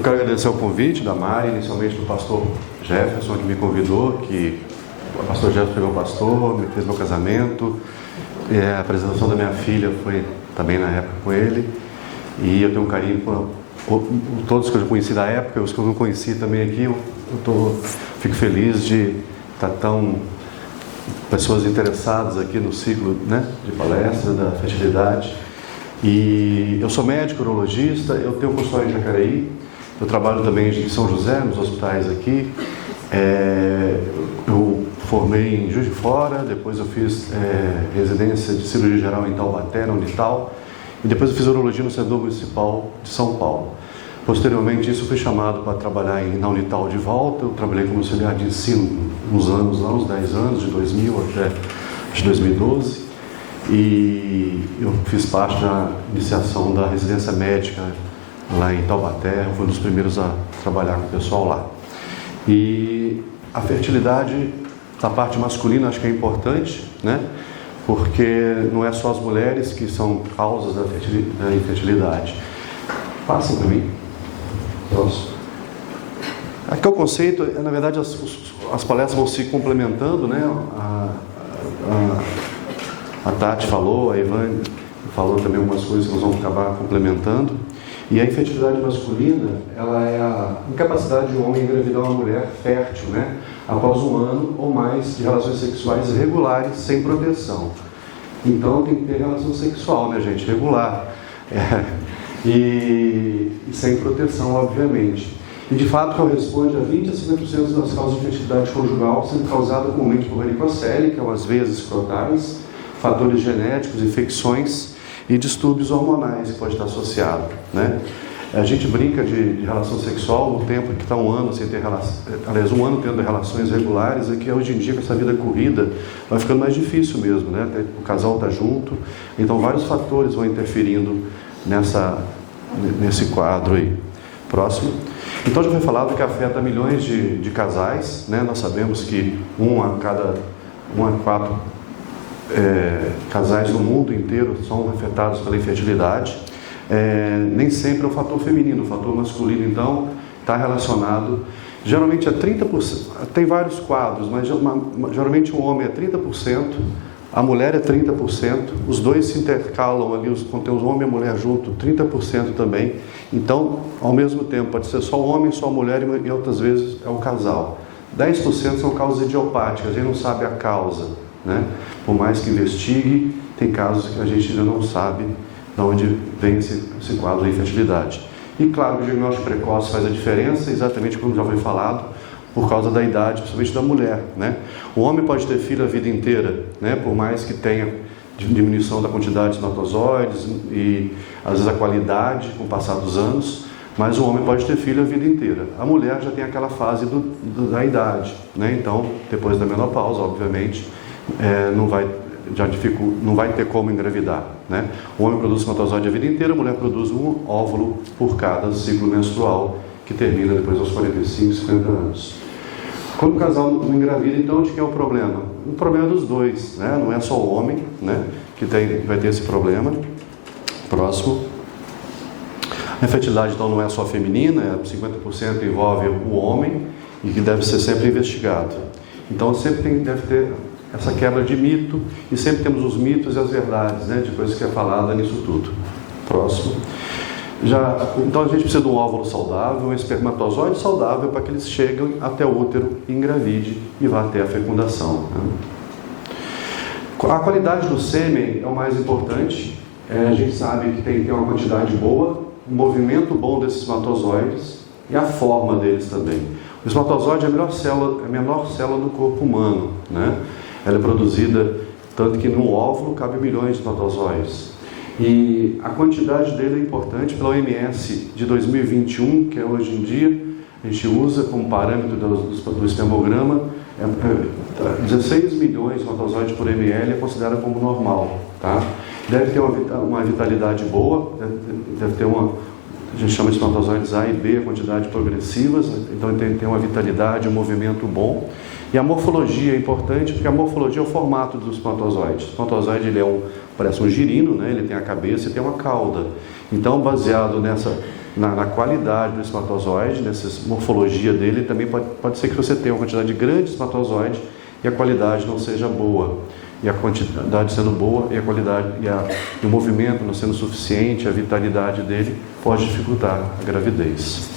Eu quero agradecer o convite da Mari, inicialmente do pastor Jefferson, que me convidou, que o pastor Jefferson pegou o pastor, me fez meu casamento, a apresentação da minha filha foi também na época com ele, e eu tenho um carinho por todos que eu já conheci da época, os que eu não conheci também aqui, fico feliz de estar pessoas interessadas aqui no ciclo, né, de palestra da fertilidade. E eu sou médico, urologista, eu tenho um consultório em Jacareí, eu trabalho também em São José, nos hospitais aqui. Eu formei em Juiz de Fora, depois eu fiz residência de cirurgia geral em Taubaté, na Unital, e depois eu fiz urologia no Centro Municipal de São Paulo. Posteriormente isso, eu fui chamado para trabalhar na Unital de volta. Eu trabalhei como auxiliar de ensino uns 10 anos, de 2000 até 2012, e eu fiz parte da iniciação da residência médica lá em Taubaté. Eu fui um dos primeiros a trabalhar com o pessoal lá. E a fertilidade da parte masculina acho que é importante, né? Porque não é só as mulheres que são causas da infertilidade. Passem para mim. Próximo. Aqui é o conceito, na verdade as palestras vão se complementando, né? A Tati falou, a Ivane falou também algumas coisas que nós vamos acabar complementando. E a infertilidade masculina, ela é a incapacidade de um homem engravidar uma mulher fértil, né? Após 1 ano ou mais de relações sexuais regulares, sem proteção. Então tem que ter relação sexual, né, gente? Regular. E sem proteção, obviamente. E de fato corresponde a 20 a 50% das causas de infertilidade conjugal, sendo causada comumente por varicocele, que é as veias escrotais, fatores genéticos, infecções e distúrbios hormonais que pode estar associado, né? A gente brinca de relação sexual no tempo que está 1 ano sem ter relação, aliás, 1 ano tendo relações regulares, é que hoje em dia com essa vida corrida vai ficando mais difícil mesmo, né? O casal está junto, então vários fatores vão interferindo nesse quadro aí. Próximo. Então já foi falado que afeta milhões de casais, né? Nós sabemos que 1 a 4 casais no mundo inteiro são afetados pela infertilidade. Nem sempre é o fator feminino, o fator masculino então está relacionado, geralmente é 30%, tem vários quadros, mas geralmente o homem é 30%, a mulher é 30%, os dois se intercalam ali, quando tem os homem e a mulher junto, 30% também. Então, ao mesmo tempo, pode ser só o homem, só a mulher e outras vezes é o casal. 10% são causas idiopáticas, a gente não sabe a causa, né? Por mais que investigue, tem casos que a gente ainda não sabe de onde vem esse quadro de infertilidade. E claro que o diagnóstico precoce faz a diferença, exatamente como já foi falado, por causa da idade, principalmente da mulher, né? O homem pode ter filho a vida inteira, né? Por mais que tenha diminuição da quantidade de espermatozoides e às vezes a qualidade com o passar dos anos, mas o homem pode ter filho a vida inteira. A mulher já tem aquela fase da idade, né? Então, depois da menopausa, obviamente, não vai ter como engravidar, né? O homem produz espermatozoide a vida inteira, a mulher produz um óvulo por cada ciclo menstrual, que termina depois aos 45, 50 anos. Quando o casal não engravida, então, de quem é o problema? O problema é dos dois, né? Não é só o homem, né, que vai ter esse problema. Próximo. A infertilidade, então, não é só feminina, 50% envolve o homem e que deve ser sempre investigado. Então, sempre deve ter essa quebra de mito, e sempre temos os mitos e as verdades, né, de coisas que é falada nisso tudo. Próximo. Então a gente precisa de um óvulo saudável, um espermatozoide saudável, para que eles cheguem até o útero, engravide e vá até a fecundação, né? A qualidade do sêmen é o mais importante. A gente sabe que tem que ter uma quantidade boa, um movimento bom desses espermatozoides e a forma deles também. O espermatozoide é a menor célula do corpo humano, né? Ela é produzida, tanto que no óvulo cabe milhões de espermatozoides. E a quantidade dele é importante pela OMS de 2021, que é hoje em dia, a gente usa como parâmetro do espermograma, 16 milhões de espermatozoides por ml é considerado como normal, tá? Deve ter uma vitalidade boa, deve ter a gente chama de espermatozoides A e B, a quantidade progressivas, então tem uma vitalidade, um movimento bom. E a morfologia é importante, porque a morfologia é o formato dos espermatozoides. O espermatozoide parece um girino, né? Ele tem a cabeça e tem uma cauda. Então, baseado na qualidade do espermatozoide, nessa morfologia dele. Também pode ser que você tenha uma quantidade grande de espermatozoide e a qualidade não seja boa. E a quantidade sendo boa e a qualidade e o movimento não sendo suficiente, a vitalidade dele pode dificultar a gravidez.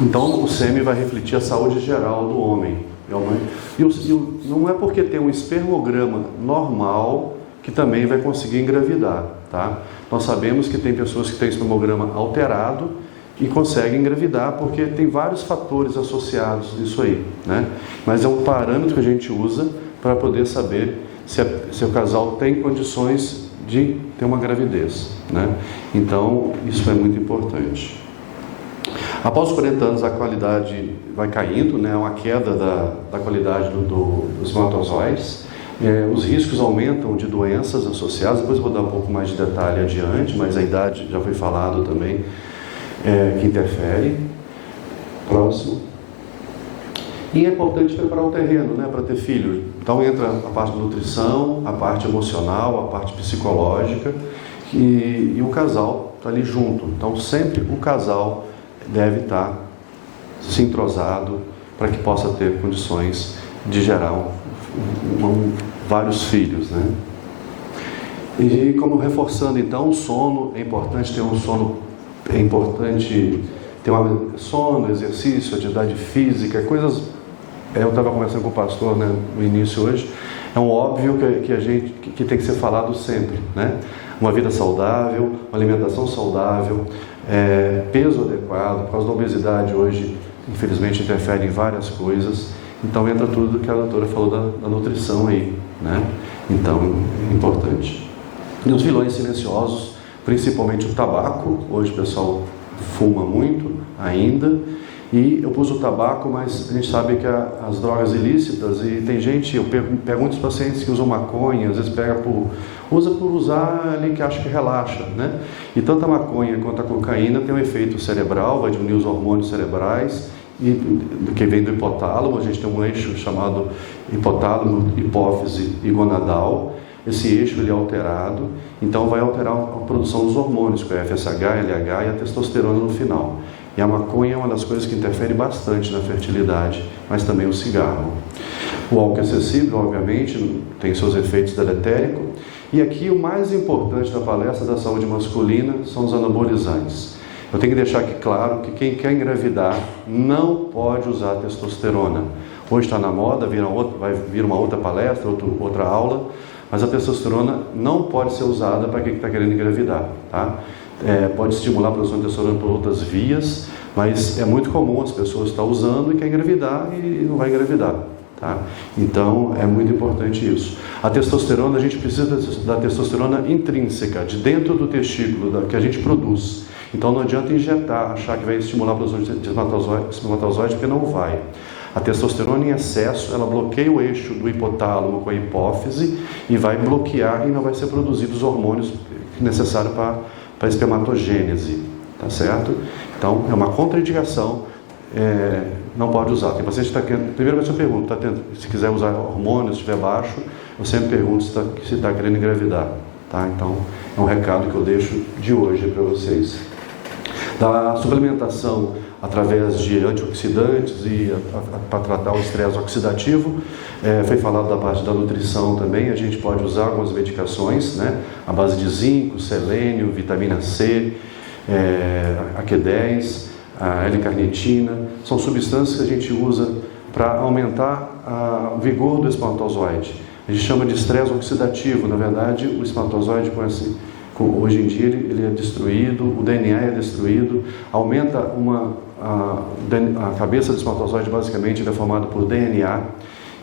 Então, o sêmen vai refletir a saúde geral do homem. Não é porque tem um espermograma normal que também vai conseguir engravidar, tá? Nós sabemos que tem pessoas que têm espermograma alterado e conseguem engravidar porque tem vários fatores associados nisso aí, né? Mas é um parâmetro que a gente usa para poder saber se o casal tem condições de ter uma gravidez, né? Então, isso é muito importante. Após os 40 anos, a qualidade vai caindo, né? Uma queda da qualidade dos espermatozoides. Os riscos aumentam de doenças associadas. Depois eu vou dar um pouco mais de detalhe adiante, mas a idade já foi falado também, que interfere. Próximo. E é importante preparar o terreno, né, para ter filho. Então entra a parte da nutrição, a parte emocional, a parte psicológica e o casal está ali junto. Então sempre o casal deve estar sintrosado para que possa ter condições de gerar vários filhos, né? E como reforçando então, o sono é importante ter um sono, é importante ter sono, exercício, atividade física, coisas. Eu estava conversando com o pastor, né, no início hoje. É um óbvio que tem que ser falado sempre, né? Uma vida saudável, uma alimentação saudável, peso adequado. Por causa da obesidade hoje, infelizmente, interfere em várias coisas. Então entra tudo que a doutora falou da nutrição aí, né? Então, é importante. E os vilões silenciosos, principalmente o tabaco. Hoje o pessoal fuma muito ainda. E eu pus o tabaco, mas a gente sabe que as drogas ilícitas, e tem gente, eu pergunto aos pacientes que usam maconha, às vezes usa por usar ali que acha que relaxa, né? E tanto a maconha quanto a cocaína tem um efeito cerebral, vai diminuir os hormônios cerebrais, que vem do hipotálamo. A gente tem um eixo chamado hipotálamo, hipófise e gonadal. Esse eixo ele é alterado, então vai alterar a produção dos hormônios, que é a FSH, LH e a testosterona no final. E a maconha é uma das coisas que interfere bastante na fertilidade, mas também o cigarro. O álcool excessivo, obviamente, tem seus efeitos deletéricos. E aqui o mais importante da palestra da saúde masculina são os anabolizantes. Eu tenho que deixar aqui claro que quem quer engravidar não pode usar testosterona. Hoje está na moda, vai vir uma outra palestra, outra aula, mas a testosterona não pode ser usada para quem está querendo engravidar, tá? Pode estimular a produção de testosterona por outras vias, mas é muito comum as pessoas estar usando e quer engravidar e não vai engravidar, tá? Então é muito importante isso. A testosterona, a gente precisa da testosterona intrínseca, de dentro do testículo, que a gente produz. Então não adianta injetar, achar que vai estimular a produção de espermatozoide, porque não vai. A testosterona em excesso, ela bloqueia o eixo do hipotálamo com a hipófise e vai bloquear e não vai ser produzido os hormônios necessários para a espermatogênese, tá certo? Então, é uma contraindicação, não pode usar. Tem paciente que está querendo, primeiro você pergunta, se quiser usar hormônios, se estiver baixo, eu sempre pergunto se está querendo engravidar, tá? Então, é um recado que eu deixo de hoje para vocês. Da suplementação através de antioxidantes e para tratar o estresse oxidativo, foi falado da parte da nutrição também. A gente pode usar algumas medicações, né, à base de zinco, selênio, vitamina C, a Q10, a L-carnitina. São substâncias que a gente usa para aumentar o vigor do espermatozoide. A gente chama de estresse oxidativo. Na verdade, o espermatozoide hoje em dia ele é destruído, o DNA é destruído, aumenta a cabeça do espermatozoide basicamente é formada por DNA.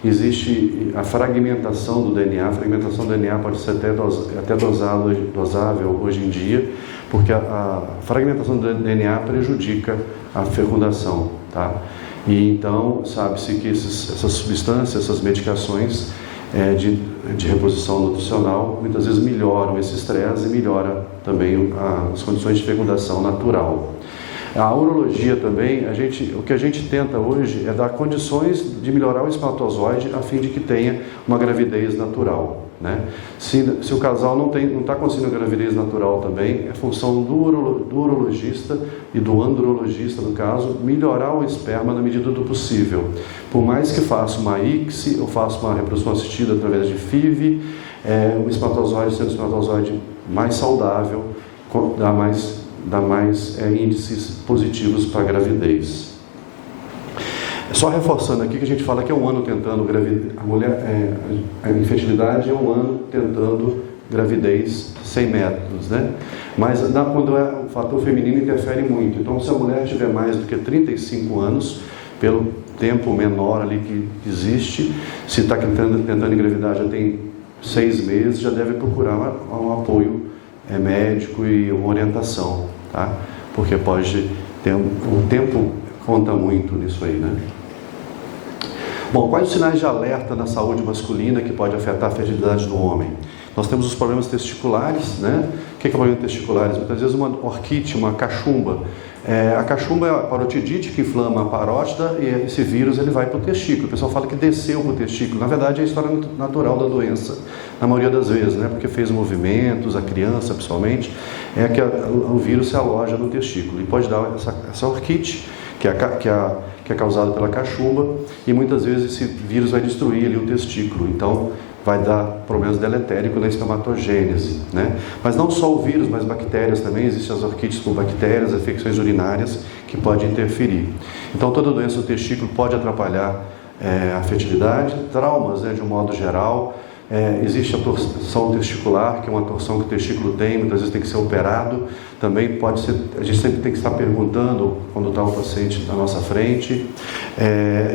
Existe a fragmentação do DNA. A fragmentação do DNA pode ser até dosável hoje em dia, porque a fragmentação do DNA prejudica a fecundação, tá? E então sabe-se que essas substâncias, essas medicações de reposição nutricional muitas vezes melhoram esse estresse e melhora também as condições de fecundação natural. A urologia também, o que a gente tenta hoje é dar condições de melhorar o espermatozoide a fim de que tenha uma gravidez natural, né? Se o casal não está conseguindo gravidez natural também, é função do urologista e do andrologista, no caso, melhorar o esperma na medida do possível. Por mais que faça uma ICSI ou faça uma reprodução assistida através de FIV, o espermatozoide sendo um espermatozoide mais saudável, dá mais índices positivos para a gravidez. Só reforçando aqui que a gente fala que é um ano tentando a mulher, a infertilidade é um ano tentando gravidez sem métodos, né? Mas quando o fator feminino interfere muito. Então, se a mulher tiver mais do que 35 anos, pelo tempo menor ali que existe, se está tentando engravidar já tem 6 meses, já deve procurar um apoio médico e uma orientação, tá? Porque pode ter o tempo conta muito nisso aí, né? Bom, quais os sinais de alerta na saúde masculina que pode afetar a fertilidade do homem? Nós temos os problemas testiculares, né? O que é problemas testiculares? Muitas vezes uma orquite, uma cachumba. A cachumba é a parotidite que inflama a parótida e esse vírus ele vai para o testículo. O pessoal fala que desceu para o testículo. Na verdade, é a história natural da doença, na maioria das vezes, né? Porque fez movimentos, a criança principalmente, que o vírus se aloja no testículo e pode dar essa orquite, que é causado pela cachumba, e muitas vezes esse vírus vai destruir ali o testículo, então vai dar problemas deletéricos na espermatogênese, né? Mas não só o vírus, mas bactérias também, existem as orquites por bactérias, infecções urinárias que podem interferir. Então toda doença do testículo pode atrapalhar a fertilidade, traumas, né, de um modo geral. Existe a torção testicular, que é uma torção que o testículo tem, muitas vezes tem que ser operado. Também pode ser, a gente sempre tem que estar perguntando quando está o paciente na nossa frente.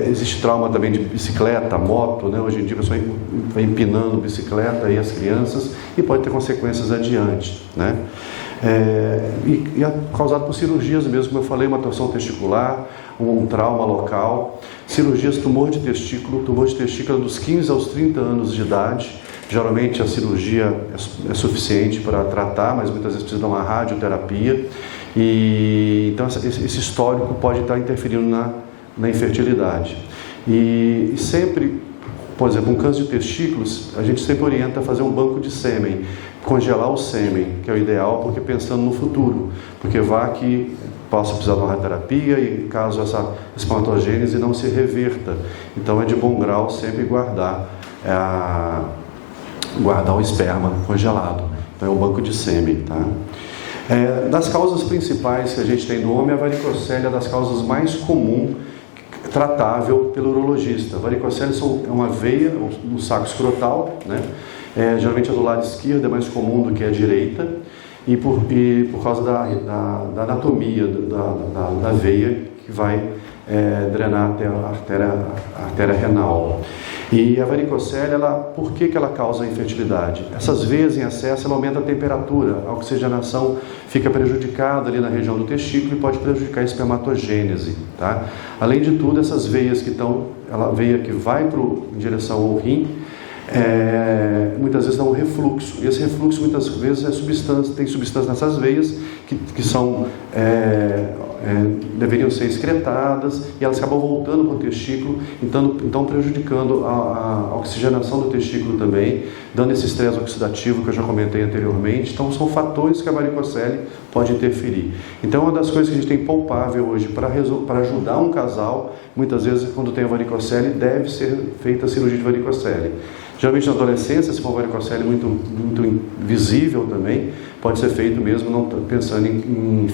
Existe trauma também de bicicleta, moto, né? Hoje em dia a pessoa vai empinando bicicleta e as crianças, e pode ter consequências adiante, né? E é causado por cirurgias mesmo, como eu falei, uma torção testicular, um trauma local, cirurgias, tumor de testículo dos 15 aos 30 anos de idade. Geralmente a cirurgia é suficiente para tratar, mas muitas vezes precisa de uma radioterapia, e então esse histórico pode estar interferindo na infertilidade. E sempre, por exemplo, um câncer de testículos, a gente sempre orienta a fazer um banco de sêmen, congelar o sêmen, que é o ideal, porque pensando no futuro, porque vá que possa precisar de uma radioterapia e caso essa espermatogênese não se reverta. Então é de bom grau sempre guardar o esperma congelado. Então é um banco de sêmen, tá? Das causas principais que a gente tem do homem, a varicocele é das causas mais comuns, tratável pelo urologista. A varicocele é uma veia no saco escrotal, né? Geralmente é do lado esquerdo, é mais comum do que a direita, e por causa da anatomia da veia que vai drenar até a artéria renal. E a varicocele, por que ela causa a infertilidade? Essas veias em excesso, ela aumenta a temperatura, a oxigenação fica prejudicada ali na região do testículo e pode prejudicar a espermatogênese, tá? Além de tudo, essas veias a veia que vai em direção ao rim, muitas vezes dá um refluxo, e esse refluxo muitas vezes tem substâncias nessas veias que são deveriam ser excretadas, e elas acabam voltando para o testículo, então prejudicando a oxigenação do testículo também, dando esse estresse oxidativo que eu já comentei anteriormente. Então são fatores que a varicocele pode interferir. Então uma das coisas que a gente tem palpável hoje para ajudar um casal, muitas vezes quando tem a varicocele, deve ser feita a cirurgia de varicocele. Geralmente na adolescência, se for varicocele muito visível também, pode ser feito mesmo não pensando em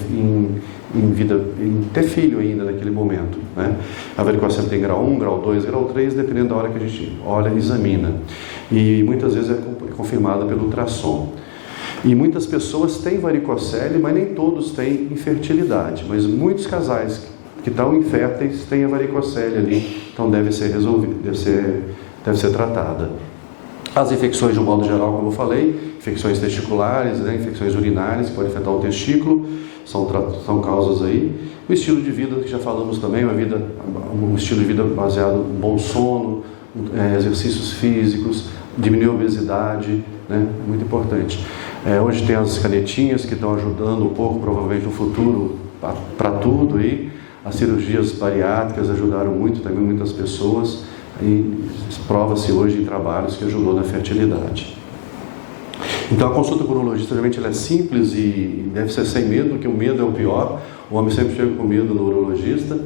ter filho ainda naquele momento, né? A varicocele tem grau 1, grau 2, grau 3, dependendo da hora que a gente olha e examina. E muitas vezes é confirmada pelo ultrassom. E muitas pessoas têm varicocele, mas nem todos têm infertilidade. Mas muitos casais que estão inférteis têm a varicocele ali, então deve ser tratada. As infecções, de um modo geral, como eu falei, infecções testiculares, né, infecções urinárias que podem afetar o testículo, são causas aí. O estilo de vida, que já falamos também, um estilo de vida baseado em bom sono, exercícios físicos, diminuir a obesidade, né, é muito importante. Hoje tem as canetinhas que estão ajudando um pouco, provavelmente no futuro, para tudo aí. As cirurgias bariátricas ajudaram muito também muitas pessoas, e prova-se hoje em trabalhos que ajudou na fertilidade. Então a consulta com o urologista, geralmente, ela é simples e deve ser sem medo, porque o medo é o pior. O homem sempre chega com medo no urologista.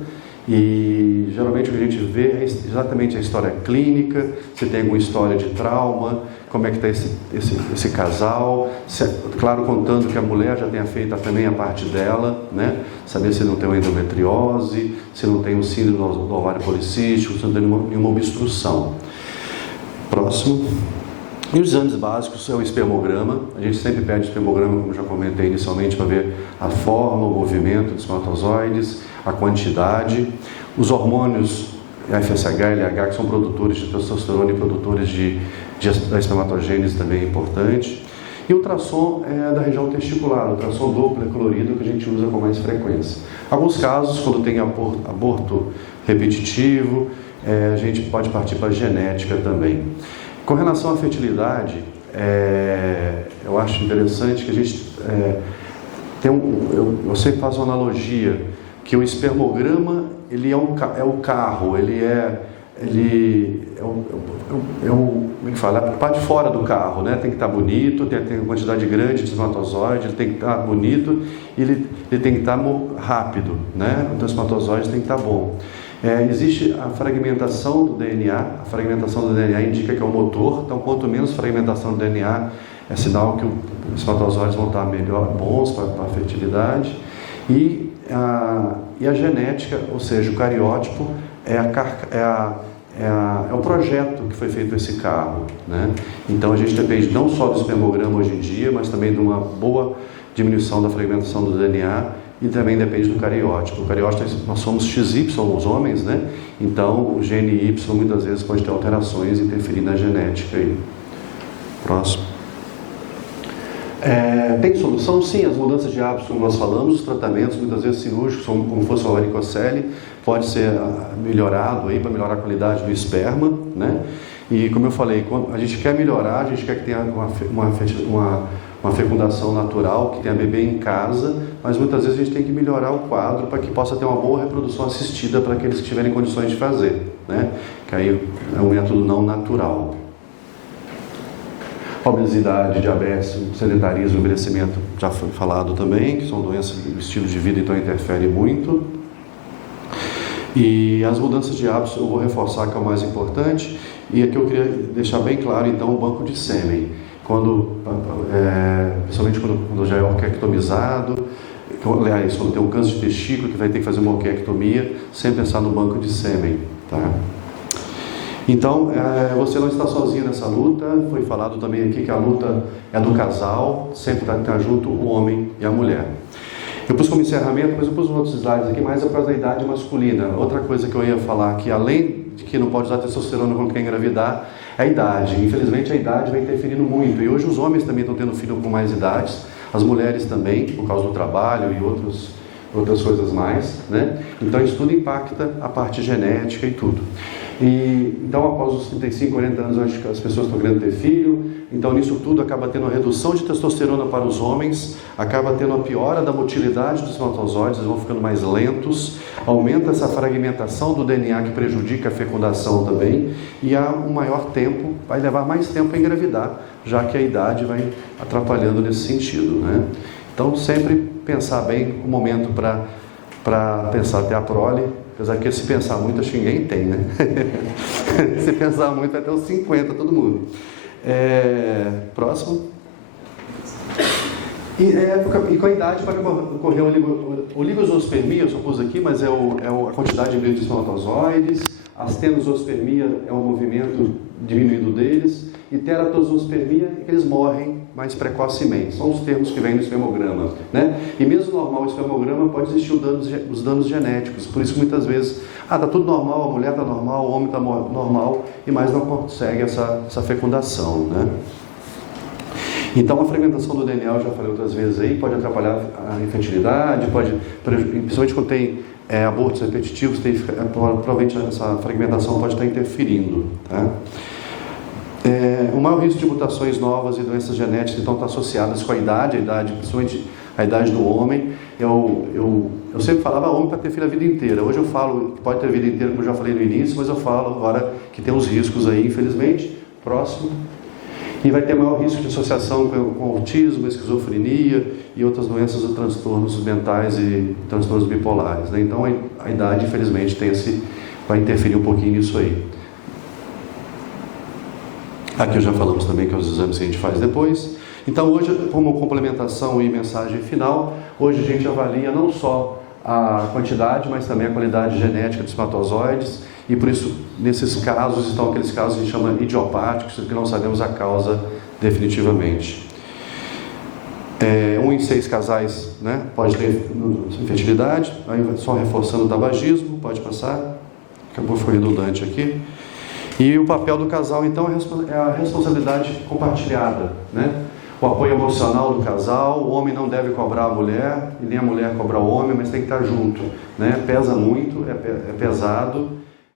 E geralmente o que a gente vê é exatamente a história clínica, se tem alguma história de trauma, como é que está esse casal, claro, contando que a mulher já tenha feito também a parte dela, né? Saber se não tem uma endometriose, se não tem um síndrome do ovário policístico, se não tem nenhuma obstrução. Próximo. E os exames básicos é o espermograma. A gente sempre pede o espermograma, como já comentei inicialmente, para ver a forma, o movimento dos espermatozoides, a quantidade. Os hormônios FSH e LH, que são produtores de testosterona e produtores da espermatogênese, também é importante. E o ultrassom da região testicular, o ultrassom duplo e colorido, que a gente usa com mais frequência. Alguns casos, quando tem aborto repetitivo, a gente pode partir para a genética também. Com relação à fertilidade, eu acho interessante que a gente eu sempre faço uma analogia, que o espermograma, ele é o carro, ele é como é que fala? A parte de fora do carro, né? Tem que estar bonito, tem uma quantidade grande de espermatozoide, ele tem que estar bonito e ele tem que estar rápido, né? Então, o espermatozoide tem que estar bom. Existe a fragmentação do DNA. A fragmentação do DNA indica que é o motor. Então, quanto menos fragmentação do DNA, é sinal que os espermatozoides vão estar bons para a fertilidade. E a genética, ou seja, o cariótipo, é o projeto que foi feito esse carro, né? Então, a gente depende não só do espermograma hoje em dia, mas também de uma boa diminuição da fragmentação do DNA. E também depende do cariótipo. O cariótipo, nós somos XY, os homens, né? Então, o gene Y muitas vezes pode ter alterações e interferir na genética. Próximo. Tem solução? Sim, as mudanças de hábitos, como nós falamos, os tratamentos, muitas vezes cirúrgicos, como fosse a varicocele, pode ser melhorado aí para melhorar a qualidade do esperma, né? E como eu falei, quando a gente quer melhorar, a gente quer que tenha uma fecundação natural, que tenha bebê em casa, mas muitas vezes a gente tem que melhorar o quadro para que possa ter uma boa reprodução assistida para aqueles que tiverem condições de fazer, né? Que aí é um método não natural. Obesidade, diabetes, sedentarismo, envelhecimento, já foi falado também, que são doenças do estilo de vida, então interfere muito. E as mudanças de hábitos, eu vou reforçar que é o mais importante, e aqui eu queria deixar bem claro, então, o banco de sêmen. Principalmente quando já é orquiectomizado, aliás, quando tem um câncer de testículo, que vai ter que fazer uma orquiectomia, sempre pensar no banco de sêmen, tá? Então, você não está sozinho nessa luta. Foi falado também aqui que a luta é do casal, sempre está junto o homem e a mulher. Eu pus como encerramento, mas eu pus outros slides aqui, mais é por causa da idade masculina. Outra coisa que eu ia falar, que além de que não pode usar testosterona quando quer engravidar, é a idade. Infelizmente, a idade vai interferindo muito. E hoje os homens também estão tendo filho com mais idades, as mulheres também, por causa do trabalho e outras coisas mais, né? Então, isso tudo impacta a parte genética e tudo. Então, após os 35, 40 anos, acho que as pessoas estão querendo ter filho. Então, nisso tudo, acaba tendo uma redução de testosterona para os homens, acaba tendo uma piora da motilidade dos espermatozoides, eles vão ficando mais lentos, aumenta essa fragmentação do DNA que prejudica a fecundação também, e há um maior tempo, vai levar mais tempo a engravidar, já que a idade vai atrapalhando nesse sentido, né? Então, sempre pensar bem o momento para pensar ter a prole. Apesar que se pensar muito, acho que ninguém tem, né? Se pensar muito, vai ter uns 50, todo mundo. Próximo. E com a idade pode ocorrer oligospermia, eu só pus aqui, mas é a quantidade de embriões de espermatozoides. Astenospermia é um movimento diminuído deles. E teratospermia é que eles morrem mais precocemente. São os termos que vêm no espermograma, né? E mesmo normal o espermograma pode existir os danos genéticos. Por isso muitas vezes, está tudo normal, a mulher está normal, o homem está normal, e mais não consegue essa fecundação, né? Então a fragmentação do DNA, eu já falei outras vezes aí, pode atrapalhar a infertilidade, principalmente quando tem abortos repetitivos, provavelmente essa fragmentação pode estar interferindo, tá? O maior risco de mutações novas e doenças genéticas então estão associadas com a idade, principalmente a idade do homem. Eu sempre falava homem para ter filho a vida inteira. Hoje eu falo que pode ter a vida inteira, como eu já falei no início, mas eu falo agora que tem os riscos aí, infelizmente. Próximo. E vai ter maior risco de associação com autismo, esquizofrenia e outras doenças ou transtornos mentais e transtornos bipolares, né? Então a idade, infelizmente, vai interferir um pouquinho nisso aí. Aqui já falamos também que é os exames que a gente faz depois. Então hoje, como complementação e mensagem final, hoje a gente avalia não só a quantidade, mas também a qualidade genética dos espermatozoides, e por isso, nesses casos, estão aqueles casos que a gente chama idiopáticos, que não sabemos a causa definitivamente. 1 em 6 casais, né, pode ter infertilidade, aí só reforçando o tabagismo, pode passar, acabou, foi redundante aqui. E o papel do casal, então, é a responsabilidade compartilhada, né? O apoio emocional do casal, o homem não deve cobrar a mulher, e nem a mulher cobrar o homem, mas tem que estar junto, né? Pesa muito, é pesado,